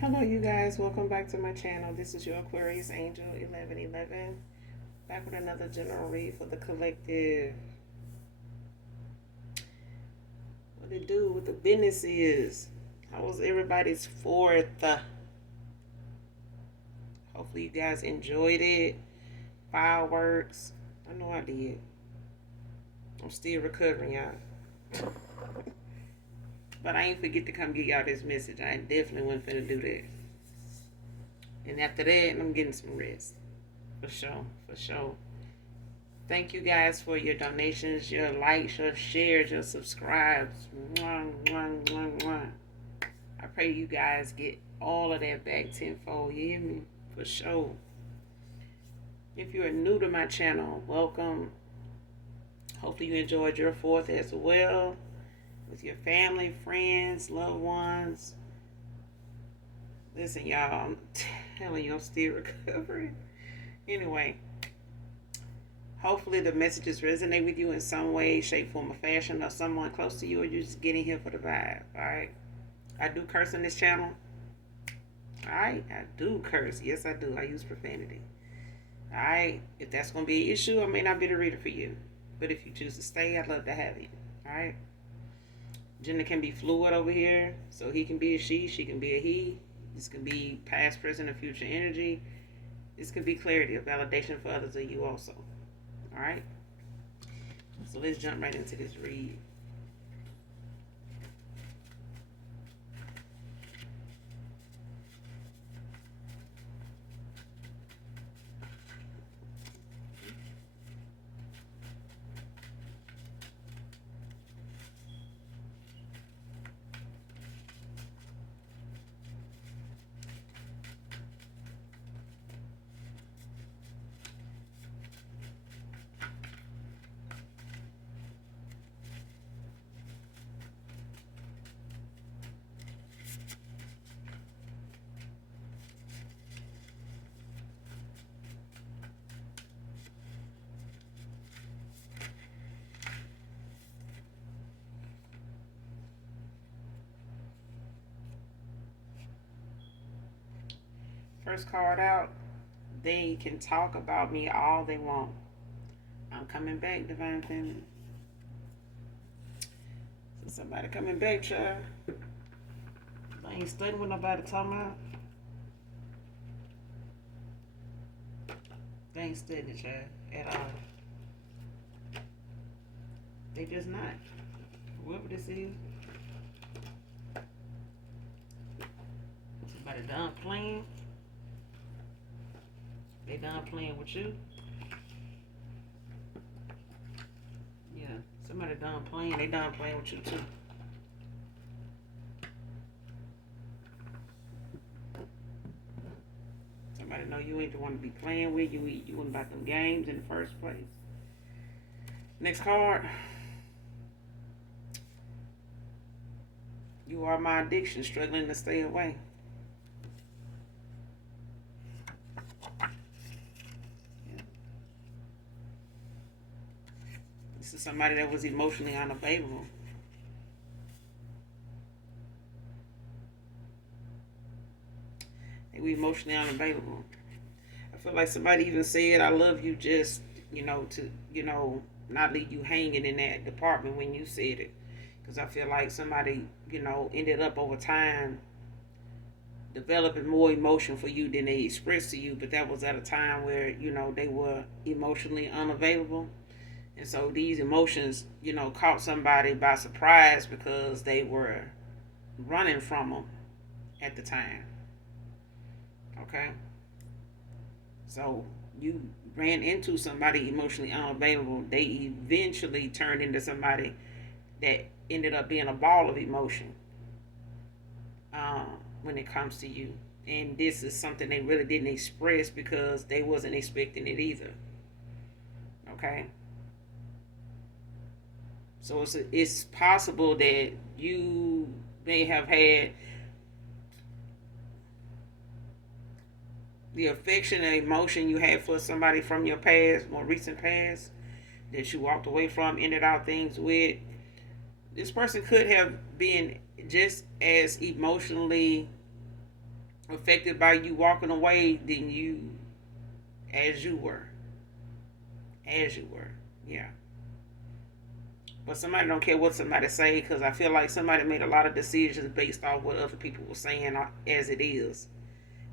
Hello, you guys. Welcome back to my channel. This is your Aquarius Angel 1111. Back with another general read for the collective. What it do? What the business is? How was everybody's fourth? Hopefully, you guys enjoyed it. Fireworks. I know I did. I'm still recovering, y'all. But I ain't forget to come get y'all this message. I definitely wasn't finna do that. And after that, I'm getting some rest. For sure. For sure. Thank you guys for your donations, your likes, your shares, your subscribes. Mwah, mwah, mwah, mwah. I pray you guys get all of that back tenfold. You hear me? For sure. If you are new to my channel, welcome. Hopefully you enjoyed your fourth as well with your family, friends, loved ones. Listen, y'all, I'm telling you, I'm still recovering. Anyway, hopefully the messages resonate with you in some way, shape, form, or fashion, or someone close to you, or you're just getting here for the vibe. Alright? I do curse on this channel. Alright? I do curse. Yes, I do. I use profanity. Alright? If that's going to be an issue, I may not be the reader for you. But if you choose to stay, I'd love to have you. Alright? Gender can be fluid over here. So he can be a she can be a he. This can be past, present, or future energy. This can be clarity, a validation for others or you also. Alright? So let's jump right into this read. First card out. They can talk about me all they want. I'm coming back, Divine Feminine. So somebody coming back, child. I ain't studying with nobody talking about. They ain't studying, child, at all. They just not. Whoever this is. Somebody done playing. They done playing with you. Yeah, somebody done playing. They done playing with you too. Somebody know you ain't the one to be playing with. You wasn't about them games in the first place. Next card. You are my addiction, struggling to stay away. This is somebody that was emotionally unavailable. They were emotionally unavailable. I feel like somebody even said, I love you, just, to, not leave you hanging in that department when you said it. Because I feel like somebody, ended up over time developing more emotion for you than they expressed to you. But that was at a time where, they were emotionally unavailable. And so these emotions, caught somebody by surprise because they were running from them at the time. Okay? So you ran into somebody emotionally unavailable. They eventually turned into somebody that ended up being a ball of emotion when it comes to you. And this is something they really didn't express because they wasn't expecting it either. Okay? So it's possible that you may have had the affection and emotion you had for somebody from your past, more recent past, that you walked away from, ended out things with. This person could have been just as emotionally affected by you walking away than as you were. As you were. Yeah. But somebody don't care what somebody say, because I feel like somebody made a lot of decisions based off what other people were saying as it is.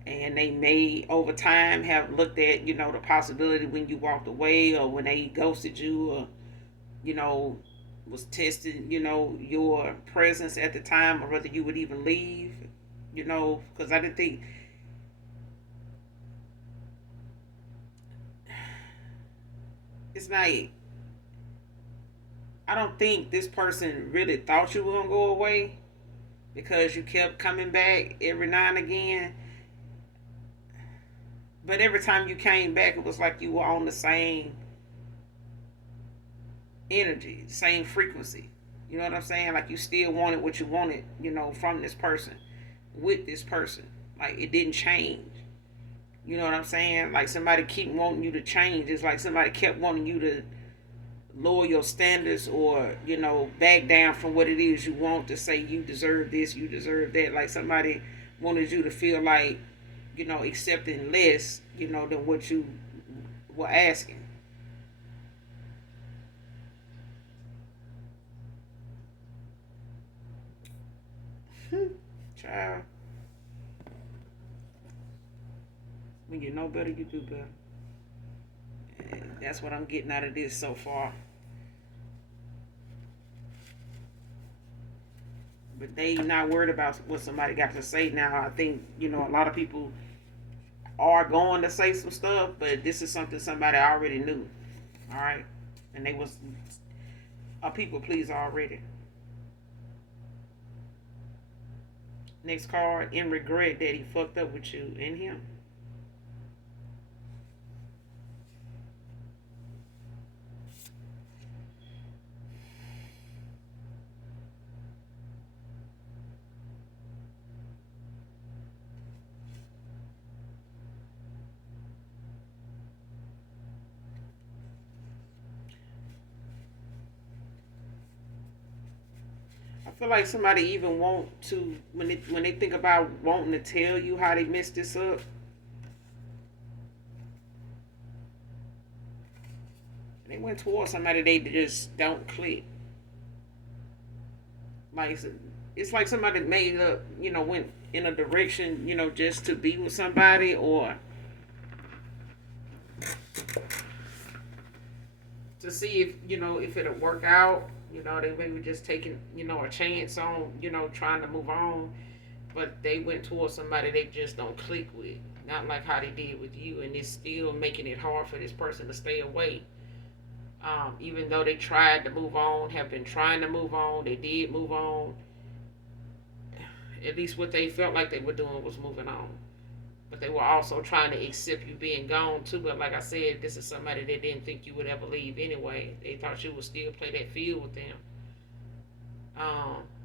And they may over time have looked at, the possibility when you walked away or when they ghosted you, or, you know, was testing, your presence at the time, or whether you would even leave, because I didn't think it's like, I don't think this person really thought you were gonna go away, because you kept coming back every now and again. But every time you came back, it was like you were on the same energy, same frequency. You know what I'm saying? Like you still wanted what you wanted, from this person, with this person. Like it didn't change. You know what I'm saying? Like somebody keep wanting you to change. It's like somebody kept wanting you to lower your standards, or back down from what it is you want, to say you deserve this, you deserve that. Like somebody wanted you to feel like accepting less than what you were asking. Child, when you know better, you do better. And that's what I'm getting out of this so far. But they not worried about what somebody got to say now. I think a lot of people are going to say some stuff, but this is something somebody already knew. All right, and they was a people pleaser already. Next card, in regret that he fucked up with you and him. I feel like somebody even want to, when they think about wanting to tell you how they messed this up. They went towards somebody they just don't click. Like it's like somebody made up, went in a direction, just to be with somebody, or to see if if it'll work out. They maybe just taking a chance on trying to move on, but they went towards somebody they just don't click with. Not like how they did with you, and it's still making it hard for this person to stay away. Even though they tried to move on, have been trying to move on, they did move on. At least what they felt like they were doing was moving on. But they were also trying to accept you being gone too. But like I said, this is somebody that didn't think you would ever leave anyway. They thought you would still play that field with them.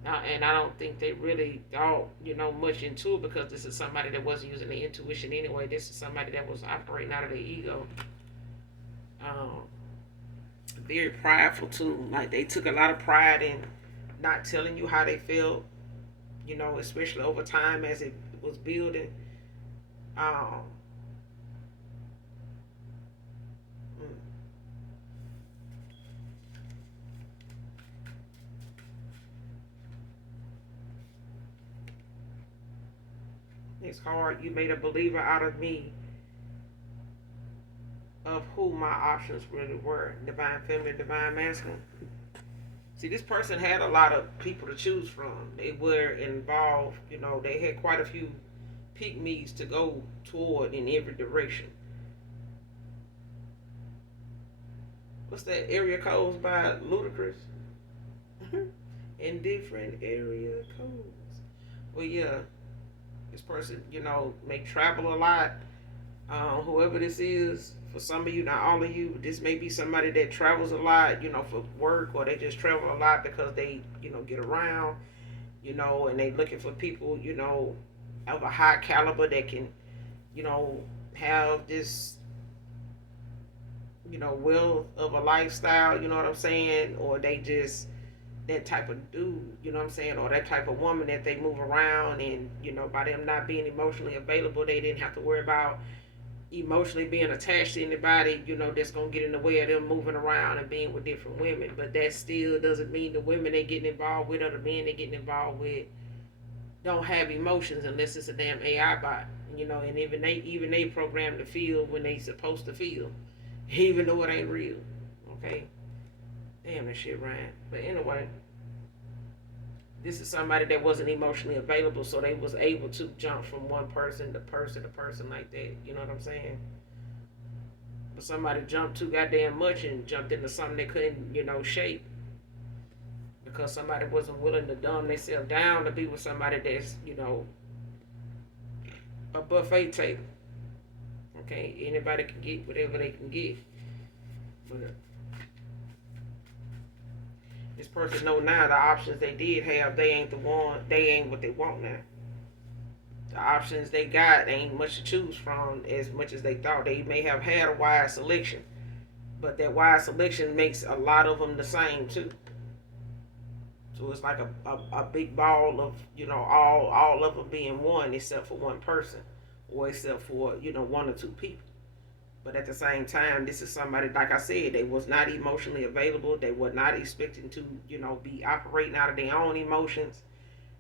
And I don't think they really thought, much into it, because this is somebody that wasn't using their intuition anyway. This is somebody that was operating out of their ego. Um, Very prideful too. Like they took a lot of pride in not telling you how they felt, especially over time as it was building. Um, mm, it's hard. You made a believer out of me, of who my options really were. Divine feminine, divine masculine. See, this person had a lot of people to choose from. They were involved, they had quite a few pygmies to go toward in every direction. What's that area codes by Ludacris? In different area codes. Well, yeah, this person, may travel a lot. Whoever this is, for some of you, not all of you, this may be somebody that travels a lot, for work, or they just travel a lot because they, get around, and they looking for people, of a high caliber that can, you know, have this, wealth of a lifestyle, you know what I'm saying? Or they just that type of dude, you know what I'm saying, or that type of woman that they move around, and by them not being emotionally available, they didn't have to worry about emotionally being attached to anybody, that's gonna get in the way of them moving around and being with different women. But that still doesn't mean the women they getting involved with or the men they getting involved with don't have emotions unless it's a damn AI bot. And even they program to feel when they supposed to feel, even though it ain't real. Okay. Damn, that shit ran. But anyway, this is somebody that wasn't emotionally available, so they was able to jump from one person to person to person like that. You know what I'm saying? But somebody jumped too goddamn much and jumped into something they couldn't, shape, because somebody wasn't willing to dumb themselves down to be with somebody that's, a buffet table. Okay, anybody can get whatever they can get. But this person know now the options they did have, they ain't the one, they ain't what they want now. The options they got ain't much to choose from as much as they thought. They may have had a wide selection, but that wide selection makes a lot of them the same too. So it's like a big ball of, all of them being one except for one person, or except for, one or two people. But at the same time, this is somebody, like I said, they was not emotionally available. They were not expecting to, be operating out of their own emotions.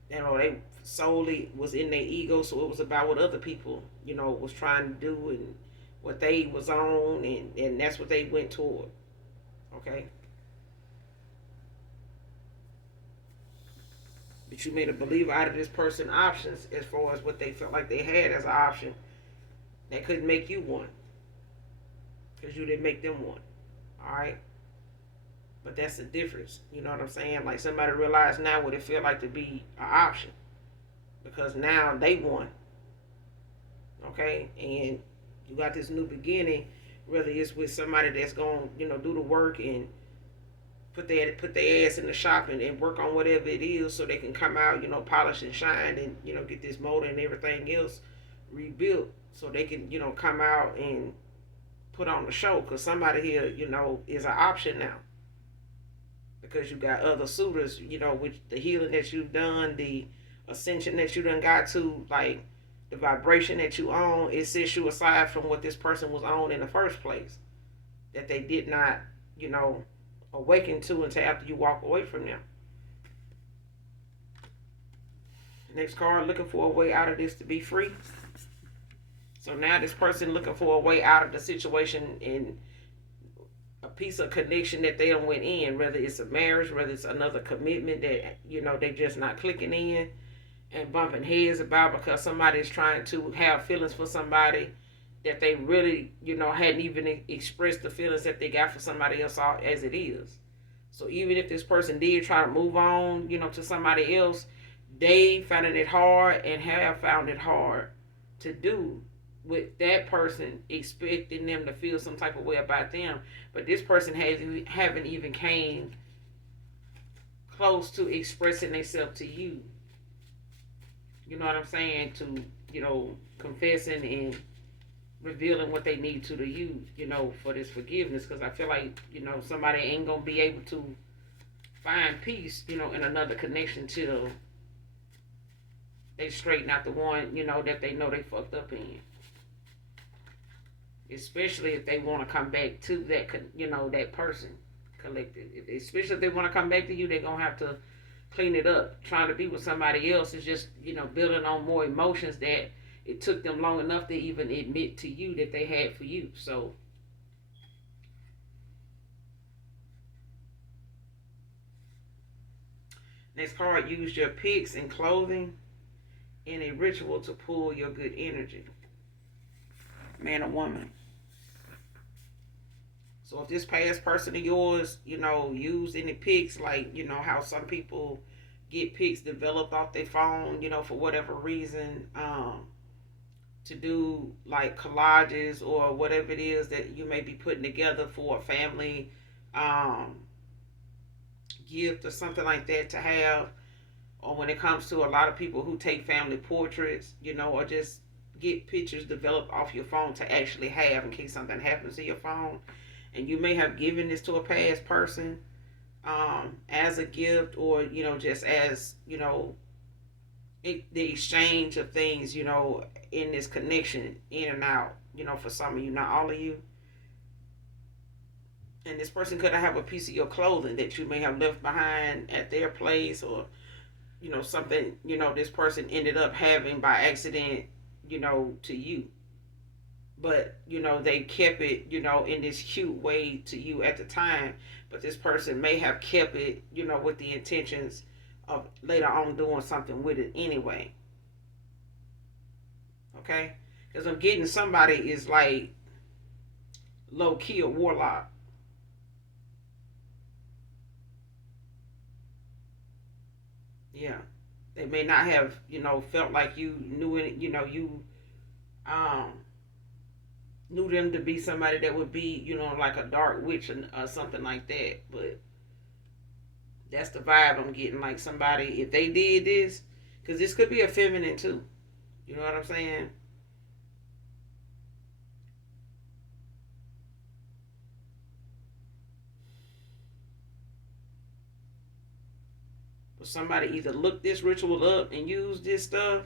They solely was in their ego, so it was about what other people, was trying to do and what they was on, and that's what they went toward. Okay? But you made a believer out of this person options as far as what they felt like they had as an option. That couldn't make you one, because you didn't make them one. Alright? But that's the difference. You know what I'm saying? Like, somebody realized now what it feel like to be an option, because now they won. Okay? And you got this new beginning, whether it's with somebody that's going to, do the work and put their ass in the shop and work on whatever it is, so they can come out, polish and shine, and, get this motor and everything else rebuilt, so they can, come out and put on the show, because somebody here, is an option now. Because you got other suitors, with the healing that you've done, the ascension that you done got to, like the vibration that you own, it sets you aside from what this person was on in the first place, that they did not, awaken to until after you walk away from them. Next card, looking for a way out of this to be free. So now this person looking for a way out of the situation and a piece of connection that they don't went in, whether it's a marriage, whether it's another commitment that, they just not clicking in and bumping heads about, because somebody is trying to have feelings for somebody that they really, hadn't even expressed the feelings that they got for somebody else as it is. So even if this person did try to move on, to somebody else, they finding it hard and have found it hard to do with that person, expecting them to feel some type of way about them. But this person haven't even came close to expressing themselves to you. You know what I'm saying? To, confessing and revealing what they need to you, for this forgiveness. Because I feel like, somebody ain't going to be able to find peace, in another connection till they straighten out the one, that they know they fucked up in. Especially if they want to come back to that, that person collective. Especially if they want to come back to you, they're going to have to clean it up. Trying to be with somebody else is just, building on more emotions that it took them long enough to even admit to you that they had for you. So, next card, use your pics and clothing in a ritual to pull your good energy. Man or woman. So if this past person of yours, used any pics, like, how some people get pics developed off their phone, for whatever reason, to do like collages or whatever it is that you may be putting together for a family gift or something like that to have, or when it comes to a lot of people who take family portraits, or just get pictures developed off your phone to actually have in case something happens to your phone. And you may have given this to a past person, as a gift, or just as the exchange of things, in this connection, in and out, for some of you, not all of you. And this person could have a piece of your clothing that you may have left behind at their place, or something this person ended up having by accident, to you. But they kept it, in this cute way to you at the time. But this person may have kept it, with the intentions of later on doing something with it anyway. Okay, because I'm getting somebody is like low key a warlock. Yeah, they may not have felt like you knew it, you um knew them to be somebody that would be, like a dark witch, or something like that. But that's the vibe I'm getting. Like somebody, if they did this, because this could be a feminine too. You know what I'm saying? But somebody either looked this ritual up and used this stuff,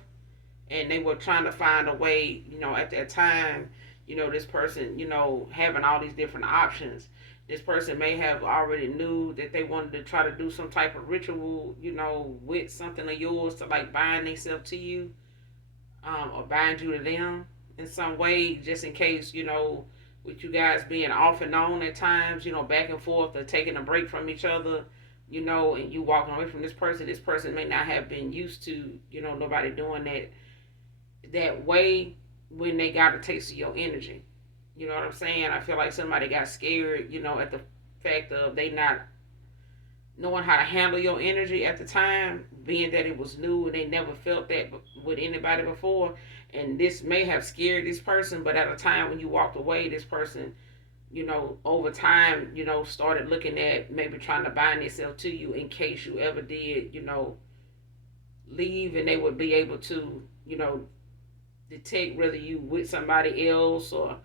and they were trying to find a way, at that time, this person, having all these different options. This person may have already knew that they wanted to try to do some type of ritual, with something of yours to like bind themselves to you, or bind you to them in some way, just in case, with you guys being off and on at times, back and forth, or taking a break from each other, and you walking away from this person may not have been used to, nobody doing that way when they got a taste of your energy. You know what I'm saying? I feel like somebody got scared, at the fact of they not knowing how to handle your energy at the time, being that it was new and they never felt that with anybody before. And this may have scared this person, but at a time when you walked away, this person, over time, started looking at maybe trying to bind themselves to you in case you ever did, leave, and they would be able to, detect whether you with somebody else, or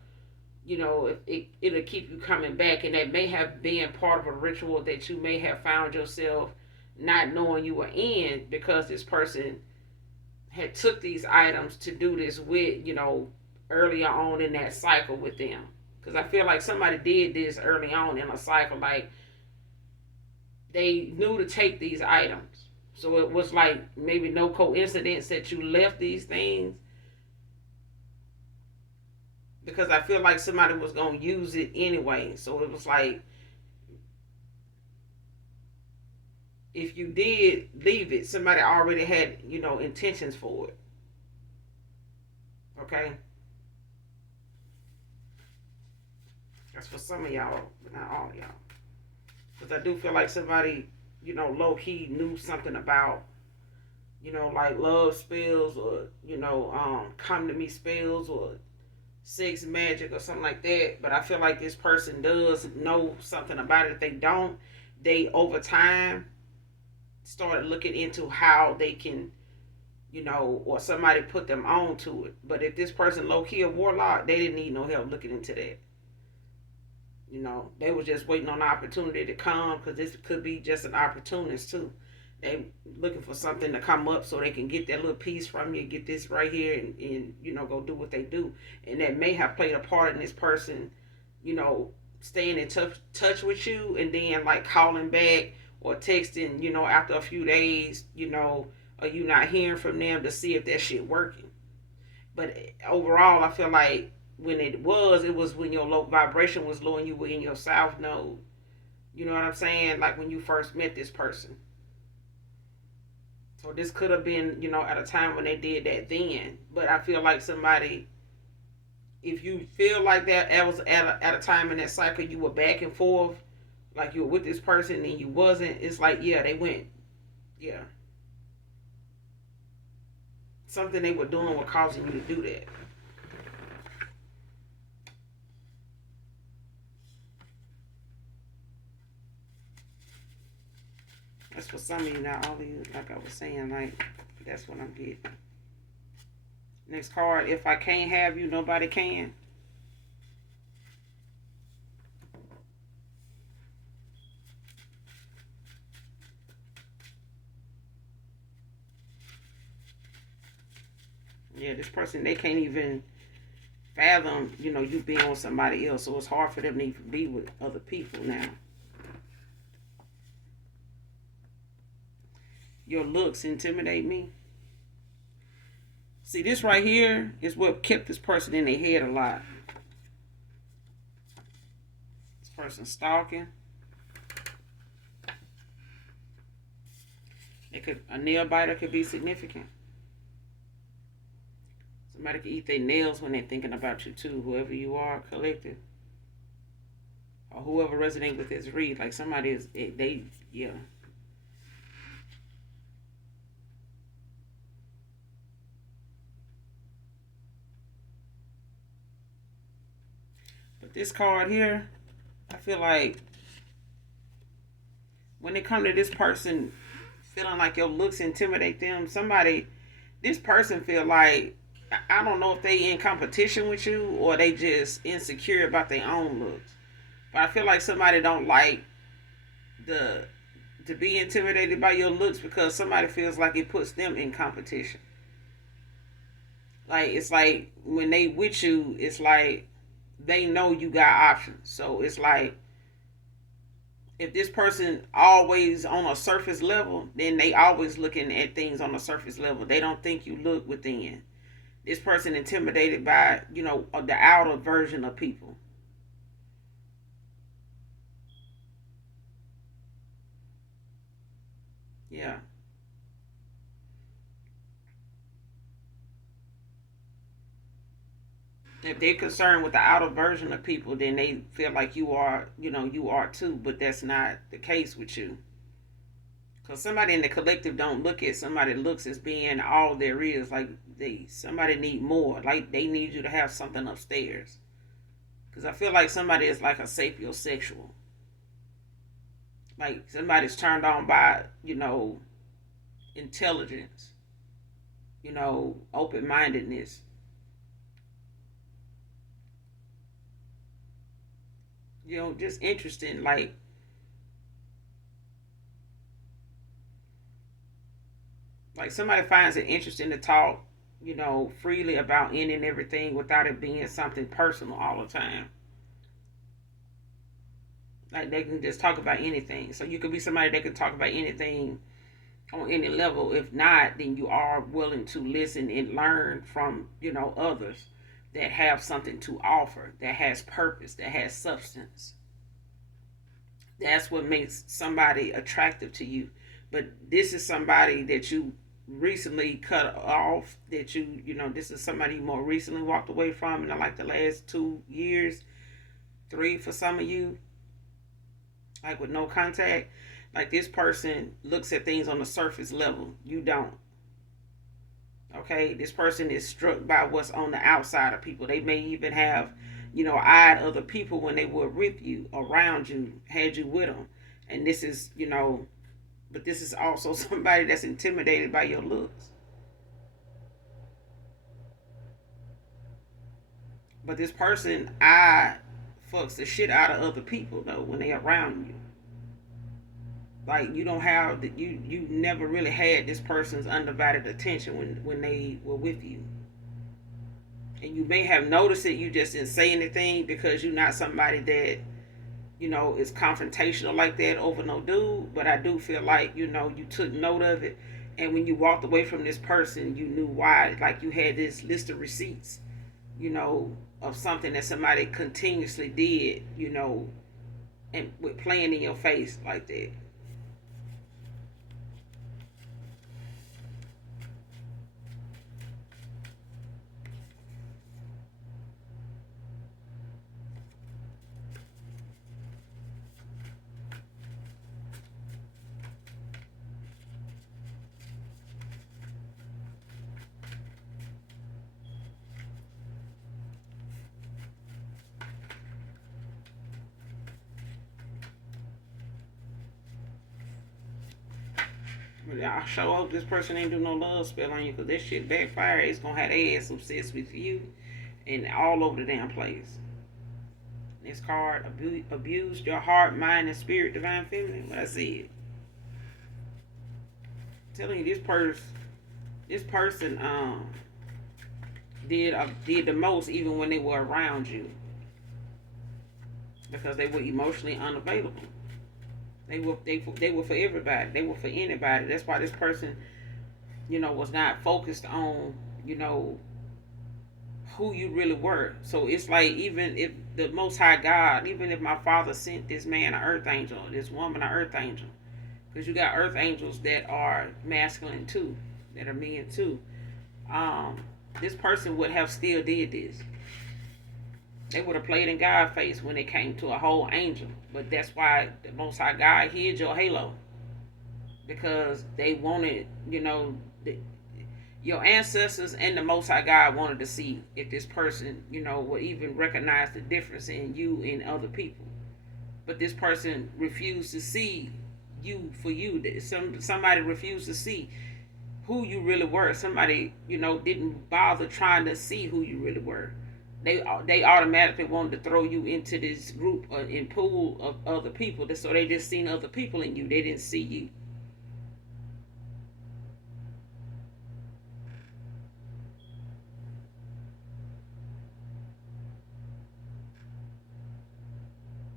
if it'll keep you coming back. And that may have been part of a ritual that you may have found yourself not knowing you were in, because this person had took these items to do this with, earlier on in that cycle with them. Because I feel like somebody did this early on in a cycle, like they knew to take these items. So it was like maybe no coincidence that you left these things, because I feel like somebody was gonna use it anyway. So it was like, if you did leave it, somebody already had, intentions for it. Okay, that's for some of y'all, but not all of y'all. Because I do feel like somebody, low key knew something about, like love spells, or come to me spells, or sex magic, or something like that. But I feel like this person does know something about it. If they don't, they over time started looking into how they can, or somebody put them on to it. But if this person low key a warlock, they didn't need no help looking into that. They were just waiting on the opportunity to come, because this could be just an opportunist too. They looking for something to come up so they can get that little piece from you, get this right here, and go do what they do. And that may have played a part in this person, you know, staying in touch with you, and then like calling back or texting, after a few days, or you not hearing from them to see if that shit working. But overall, I feel like when it was when your low vibration was low and you were in your south node. You know what I'm saying? Like when you first met this person. So this could have been, at a time when they did that then. But I feel like somebody, if you feel like that was at a time in that cycle you were back and forth, like you were with this person and you wasn't, it's like, yeah, they went, yeah. Something they were doing was causing you to do that. That's for some of you, not all of you, like I was saying, like, that's what I'm getting. Next card, if I can't have you, nobody can. Yeah, this person, they can't even fathom, you being with somebody else. So it's hard for them to even be with other people now. Your looks intimidate me. See, this right here is what kept this person in their head a lot. This person stalking. A nail biter could be significant. Somebody could eat their nails when they're thinking about you too. Whoever you are, collective, or whoever resonates with this read. Like somebody is they yeah. But this card here, I feel like when it comes to this person feeling like your looks intimidate them, this person feel like, I don't know if they in competition with you or they just insecure about their own looks. But I feel like somebody don't like the to be intimidated by your looks because somebody feels like it puts them in competition. Like it's like when they with you, it's like they know you got options. So it's like if this person always on a surface level, then they always looking at things on a surface level. They don't think you look within. This person intimidated by, the outer version of people. Yeah. If they're concerned with the outer version of people, then they feel like you are too, but that's not the case with you. Because somebody in the collective don't look at somebody that looks as being all there is. Like somebody need more. Like they need you to have something upstairs. Because I feel like somebody is like a sapiosexual. Like somebody's turned on by, intelligence, open mindedness. Just interesting. Like somebody finds it interesting to talk, freely about any and everything without it being something personal all the time. Like they can just talk about anything. So you could be somebody that can talk about anything on any level. If not, then you are willing to listen and learn from, others that have something to offer, that has purpose, that has substance. That's what makes somebody attractive to you. But this is somebody that you recently cut off, that this is somebody you more recently walked away from in like the last 2 years, three for some of you, like with no contact. Like this person looks at things on the surface level. You don't. Okay, this person is struck by what's on the outside of people. They may even have, eyed other people when they were with you, around you, had you with them. And this is, but this is also somebody that's intimidated by your looks. But this person, I fucks the shit out of other people though when they around you. Like you don't have that you never really had this person's undivided attention when they were with you. And you may have noticed it, you just didn't say anything because you're not somebody that is confrontational like that over no dude. But I do feel like you took note of it, and when you walked away from this person, you knew why. Like you had this list of receipts, of something that somebody continuously did, and with playing in your face like that. I sure hope this person ain't do no love spell on you, because this shit backfire. It's gonna have their ass obsessed with you and all over the damn place. This card abused your heart, mind, and spirit, divine feminine. What I said. I'm telling you, this person, did the most even when they were around you, because they were emotionally unavailable. They were for everybody. They were for anybody. That's why this person, was not focused on, you know, who you really were. So it's like, even if the Most High God, even if my Father sent this man an earth angel, this woman an earth angel, because you got earth angels that are masculine too, that are men too. Um, this person would have still did this. They would have played in God's face when it came to a whole angel. But that's why the Most High God hid your halo, because they wanted, your ancestors and the Most High God wanted to see if this person, would even recognize the difference in you and other people. But this person refused to see you for you. Somebody refused to see who you really were. Somebody, didn't bother trying to see who you really were. They automatically wanted to throw you into this group and pool of other people. So they just seen other people in you. They didn't see you.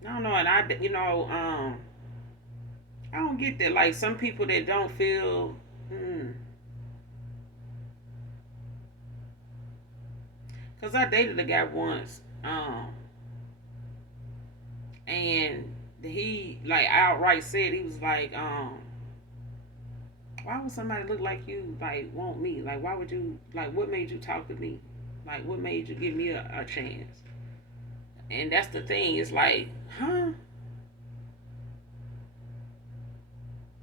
I don't know, and I don't get that. Like, some people that don't feel, cause I dated a guy once, and he like outright said, he was like, why would somebody look like you like want me? Like, why would you, like, what made you talk to me? Like, what made you give me a chance? And that's the thing. It's like, huh?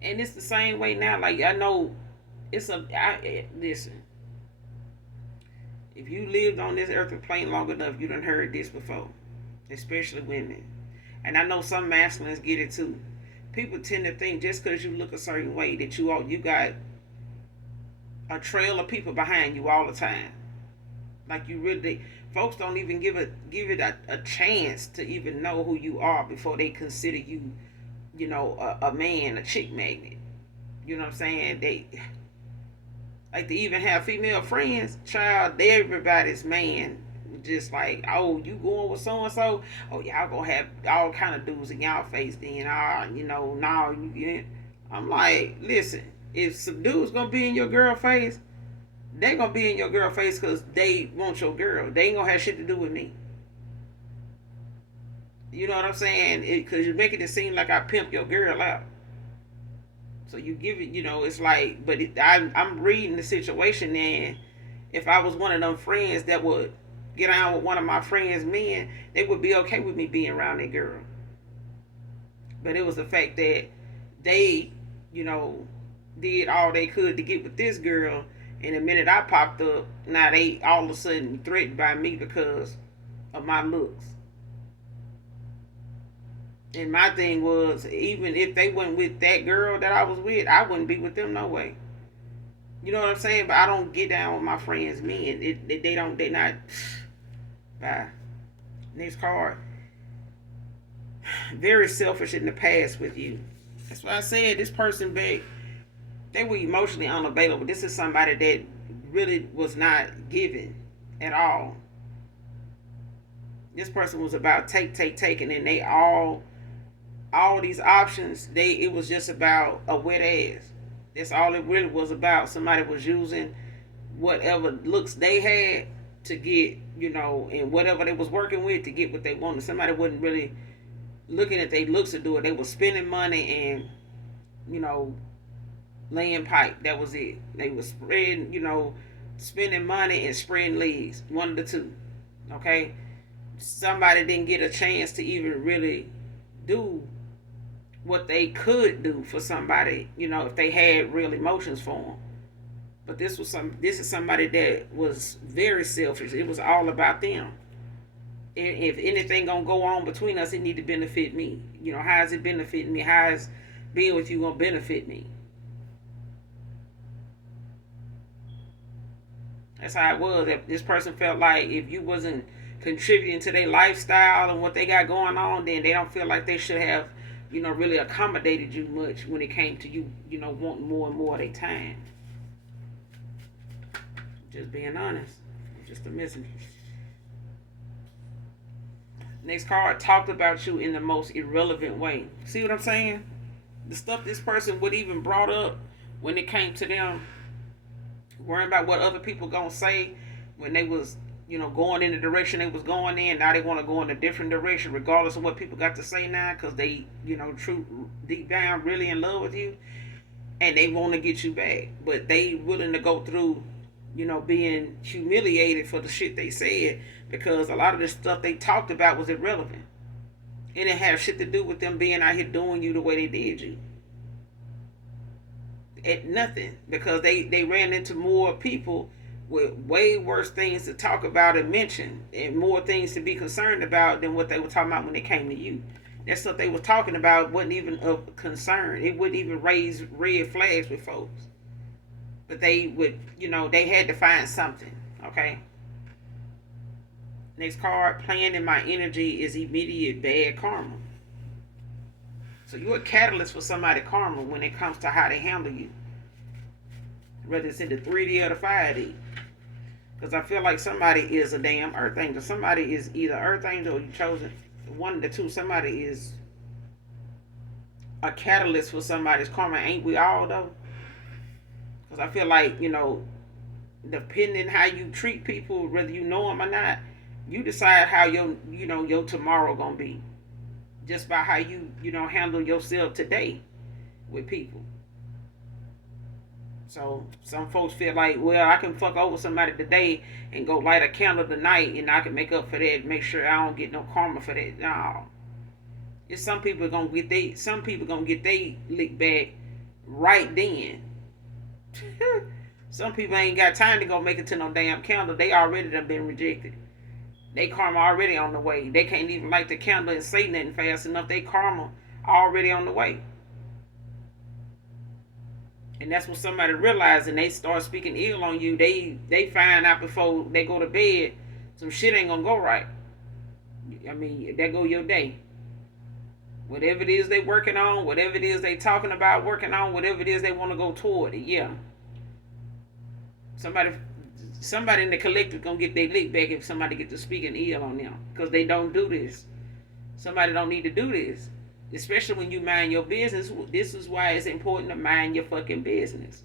And it's the same way now. Like, I know listen. If you lived on this earth plane long enough, you done heard this before, especially women. And I know some masculines get it too. People tend to think just because you look a certain way that you got a trail of people behind you all the time. Like, you really, folks don't even give it a chance to even know who you are before they consider you, a man, a chick magnet. You know what I'm saying? They like to even have female friends. Child, everybody's man. Just like, oh, you going with so and so? Oh, y'all gonna have all kind of dudes in y'all face. Then, now you get. I'm like, listen, if some dudes gonna be in your girl face, they gonna be in your girl face because they want your girl. They ain't gonna have shit to do with me. You know what I'm saying? Because you're making it seem like I pimp your girl out. So you give it, it's like, but I'm reading the situation, and if I was one of them friends that would get on with one of my friends' men, they would be okay with me being around that girl. But it was the fact that they, you know, did all they could to get with this girl, and the minute I popped up, now they all of a sudden threatened by me because of my looks. And my thing was, even if they went with that girl that I was with, I wouldn't be with them no way. You know what I'm saying? But I don't get down with my friends' men. They not. Bye. Next card. Very selfish in the past with you. That's why I said this person they were emotionally unavailable. This is somebody that really was not giving at all. This person was about take, and they all these options. It was just about a wet ass. That's all it really was about. Somebody was using whatever looks they had to get, and whatever they was working with to get what they wanted. Somebody wasn't really looking at their looks to do it. They were spending money and, laying pipe. That was it. They were spreading, spending money and spreading leads. One of the two. Okay? Somebody didn't get a chance to even really do what they could do for somebody, if they had real emotions for them. But this is somebody that was very selfish. It was all about them. And if anything gonna go on between us, it need to benefit me. How is it benefiting me? How is being with you gonna benefit me? That's how it was. If this person felt like if you wasn't contributing to their lifestyle and what they got going on, then they don't feel like they should have, really accommodated you much when it came to you, wanting more and more of their time. Just being honest. Just a messenger. Next card talked about you in the most irrelevant way. See what I'm saying? The stuff this person would even brought up when it came to them worrying about what other people gonna say when they was, going in the direction they was going in. Now they want to go in a different direction, regardless of what people got to say now, because they, true deep down, really in love with you, and they want to get you back, but they willing to go through, being humiliated for the shit they said, because a lot of the stuff they talked about was irrelevant. It didn't have shit to do with them being out here doing you the way they did you. At nothing, because they ran into more people with way worse things to talk about and mention, and more things to be concerned about than what they were talking about when they came to you. That stuff they were talking about wasn't even of concern. It wouldn't even raise red flags with folks. But they would, they had to find something. Okay. Next card, playing in my energy is immediate bad karma. So you're a catalyst for somebody's karma when it comes to how they handle you. Whether it's in the 3D or the 5D. Because I feel like somebody is a damn earth angel. Somebody is either earth angel or you chosen. One of the two. Somebody is a catalyst for somebody's karma. Ain't we all though? Because I feel like, depending how you treat people, whether you know them or not, you decide how your tomorrow gonna be. Just by how you, handle yourself today with people. So some folks feel like, well, I can fuck over somebody today and go light a candle tonight, and I can make up for that. Make sure I don't get no karma for that. No, it's some people gonna get they lick back right then. Some people ain't got time to go make it to no damn candle. They already done been rejected. They karma already on the way. They can't even light the candle and say nothing fast enough. They karma already on the way. And that's when somebody realizes and they start speaking ill on you. They find out before they go to bed some shit ain't gonna go right. I mean, there go your day. Whatever it is they working on, whatever it is they talking about working on, whatever it is they want to go toward it, yeah. Somebody in the collective gonna get their lick back if somebody get to speaking ill on them, because they don't do this. Somebody don't need to do this. Especially when you mind your business. This is why it's important to mind your fucking business.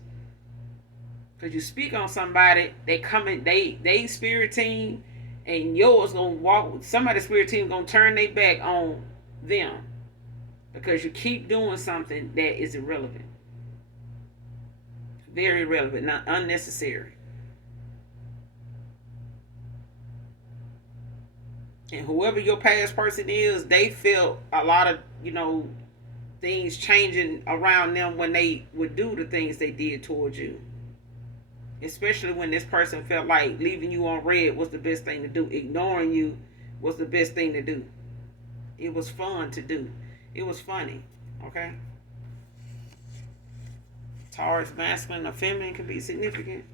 Because you speak on somebody, they come in, they spirit team, and yours gonna walk. Somebody's spirit team gonna turn their back on them because you keep doing something that is irrelevant, very irrelevant, not unnecessary. And whoever your past person is, they felt a lot of, things changing around them when they would do the things they did towards you. Especially when this person felt like leaving you on red was the best thing to do. Ignoring you was the best thing to do. It was fun to do. It was funny. Okay? Taurus, masculine or feminine can be significant.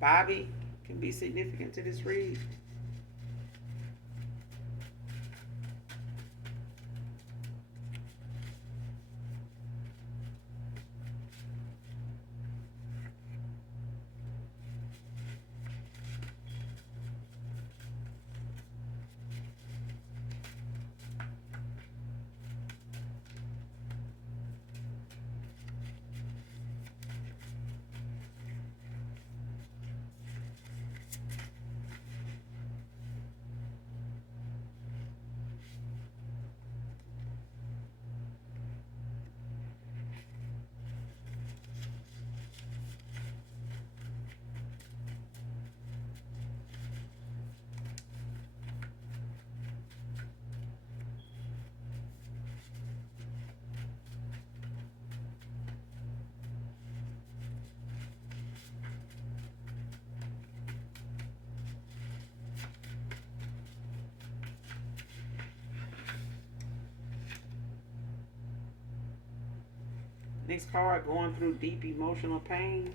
Bobby can be significant to this read. Next card, going through deep emotional pain.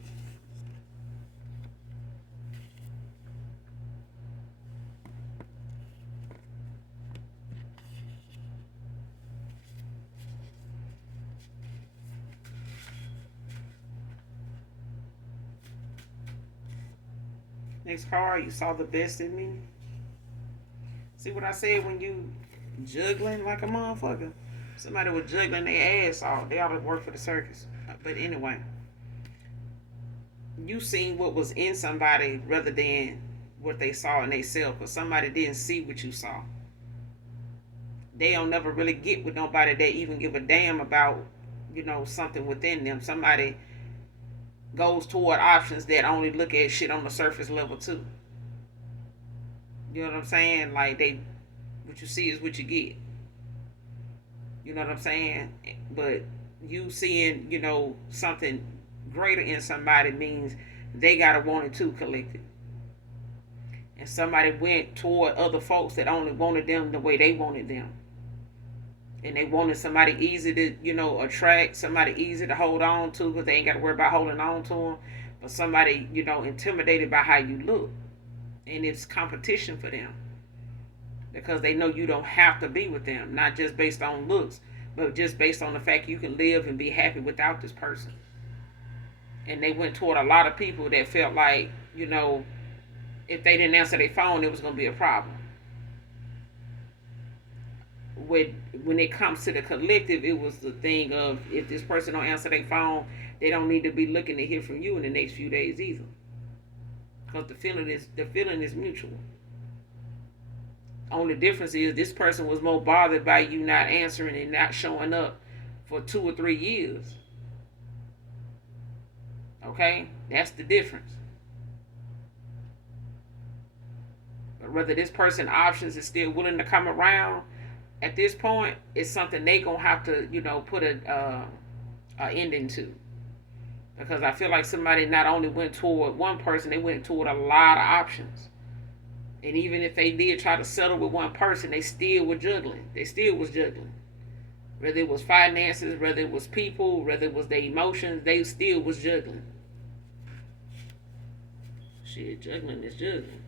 Next card, you saw the best in me. See what I said when you juggling like a motherfucker? Somebody was juggling their ass off. They ought to work for the circus. But anyway, you seen what was in somebody rather than what they saw in themselves. Because somebody didn't see what you saw. They don't never really get with nobody that even give a damn about, something within them. Somebody goes toward options that only look at shit on the surface level too. You know what I'm saying? Like what you see is what you get. You know what I'm saying? But you seeing, something greater in somebody means they gotta want it too, collected. And somebody went toward other folks that only wanted them the way they wanted them. And they wanted somebody easy to, attract, somebody easy to hold on to because they ain't got to worry about holding on to them. But somebody, intimidated by how you look. And it's competition for them because they know you don't have to be with them, not just based on looks, but just based on the fact you can live and be happy without this person. And they went toward a lot of people that felt like, if they didn't answer their phone, it was going to be a problem. When it comes to the collective, it was the thing of if this person don't answer their phone, they don't need to be looking to hear from you in the next few days either, because the feeling is mutual. Only difference is this person was more bothered by you not answering and not showing up for 2 or 3 years. Okay, that's the difference. But whether this person options is still willing to come around at this point, it's something they gonna have to, put a ending to. Because I feel like somebody not only went toward one person, they went toward a lot of options. And even if they did try to settle with one person, they still were juggling. They still was juggling. Whether it was finances, whether it was people, whether it was their emotions, they still was juggling. Shit, juggling is juggling.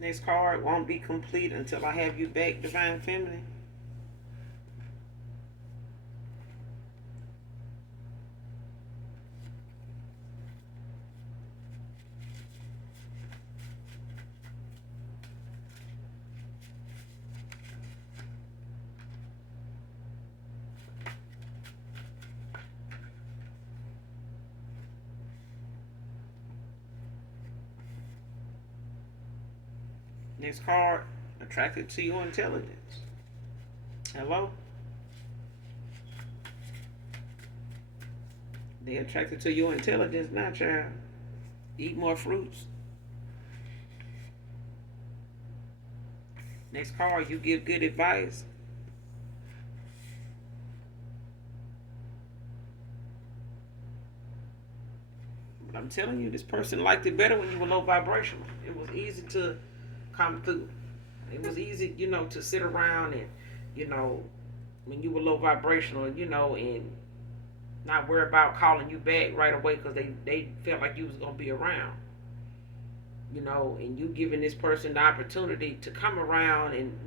Next card won't be complete until I have you back, Divine Feminine. Next card, attracted to your intelligence. Hello? They attracted to your intelligence now, child. Eat more fruits. Next card, you give good advice. But I'm telling you, this person liked it better when you were low vibrational. It was easy to come through. It was easy, to sit around and, when you were low vibrational, and not worry about calling you back right away because they felt like you was going to be around. And you giving this person the opportunity to come around and,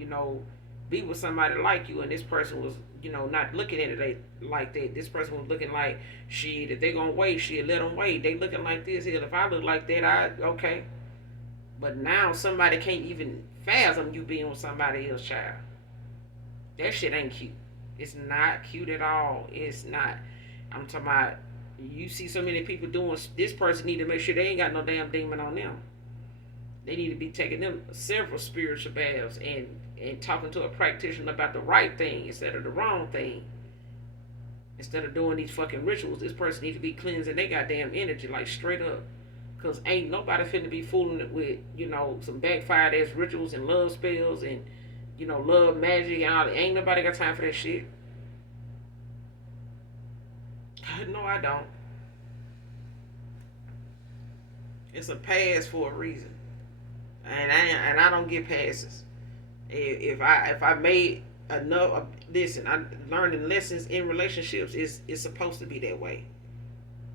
be with somebody like you, and this person was, not looking at it like that. This person was looking like, shit, if they gonna wait, shit, let them wait. They looking like this. Hell, if I look like that, okay. But now somebody can't even fathom you being with somebody else, child. That shit ain't cute. It's not cute at all. It's not. I'm talking about, you see so many people doing, this person need to make sure they ain't got no damn demon on them. They need to be taking them several spiritual baths and talking to a practitioner about the right thing instead of the wrong thing. Instead of doing these fucking rituals, this person need to be cleansing their goddamn energy, like straight up. Because ain't nobody finna be fooling it with, some backfired ass rituals and love spells and, love magic and all that. Ain't nobody got time for that shit. No, I don't. It's a pass for a reason, and I don't get passes. If I made enough, listen, I learning lessons in relationships is supposed to be that way.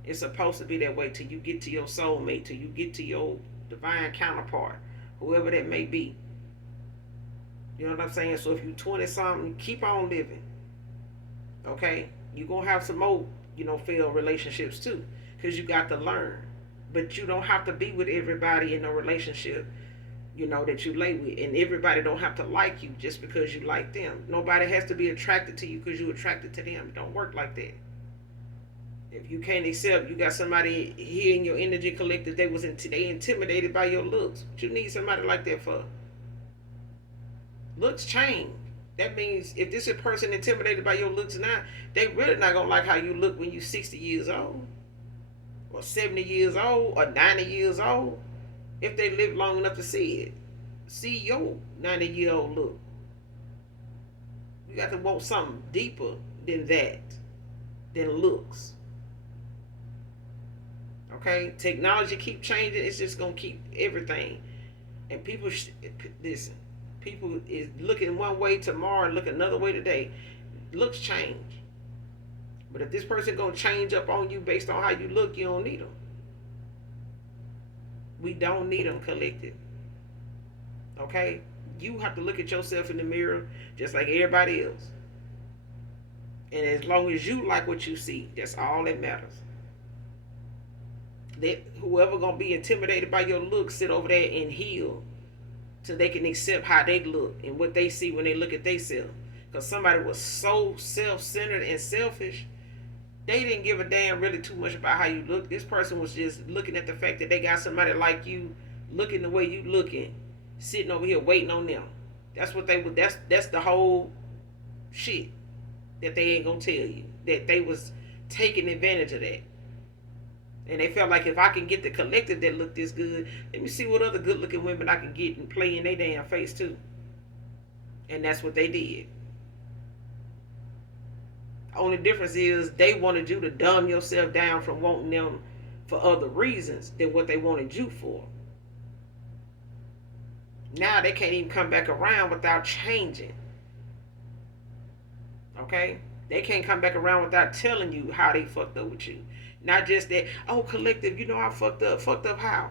It's supposed to be that way till you get to your soulmate, till you get to your divine counterpart, whoever that may be. You know what I'm saying? So if you 20 something, keep on living. Okay? You're going to have some more, failed relationships too. Because you got to learn. But you don't have to be with everybody in a relationship, that you lay with. And everybody don't have to like you just because you like them. Nobody has to be attracted to you because you're attracted to them. It don't work like that. If you can't accept, you got somebody here in your energy collective, they intimidated by your looks. What you need somebody like that for? Looks change. That means if this is a person intimidated by your looks now, they really not gonna like how you look when you're 60 years old, or 70 years old, or 90 years old. If they live long enough to see your 90-year-old look. You got to want something deeper than that, than looks. Okay, technology keep changing. It's just gonna keep everything. And people, listen. People is looking one way tomorrow and look another way today. Looks change. But if this person gonna change up on you based on how you look, you don't need them. We don't need them, collective. Okay, you have to look at yourself in the mirror just like everybody else. And as long as you like what you see, that's all that matters. That whoever gonna be intimidated by your looks, sit over there and heal, so they can accept how they look and what they see when they look at themselves. Because somebody was so self-centered and selfish, they didn't give a damn really too much about how you look. This person was just looking at the fact that they got somebody like you, looking the way you looking, sitting over here waiting on them. That's what they would. That's the whole shit that they ain't gonna tell you. That they was taking advantage of that. And they felt like if I can get the collective that look this good, let me see what other good looking women I can get and play in their damn face too. And that's what they did. Only difference is they wanted you to dumb yourself down from wanting them for other reasons than what they wanted you for. Now they can't even come back around without changing. Okay? They can't come back around without telling you how they fucked up with you. Not just that, oh, collective, I fucked up. Fucked up how?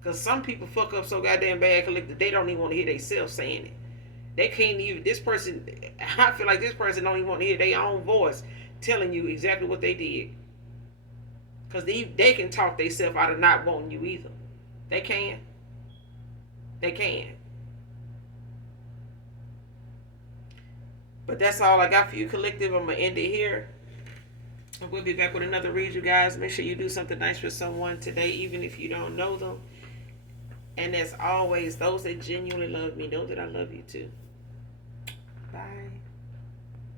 Because some people fuck up so goddamn bad, collective, they don't even want to hear themselves saying it. They can't even, I feel like this person don't even want to hear their own voice telling you exactly what they did. Because they can talk themselves out of not wanting you either. They can. They can. But that's all I got for you, collective. I'm going to end it here. And we'll be back with another read, you guys. Make sure you do something nice for someone today, even if you don't know them. And as always, those that genuinely love me, know that I love you too. Bye.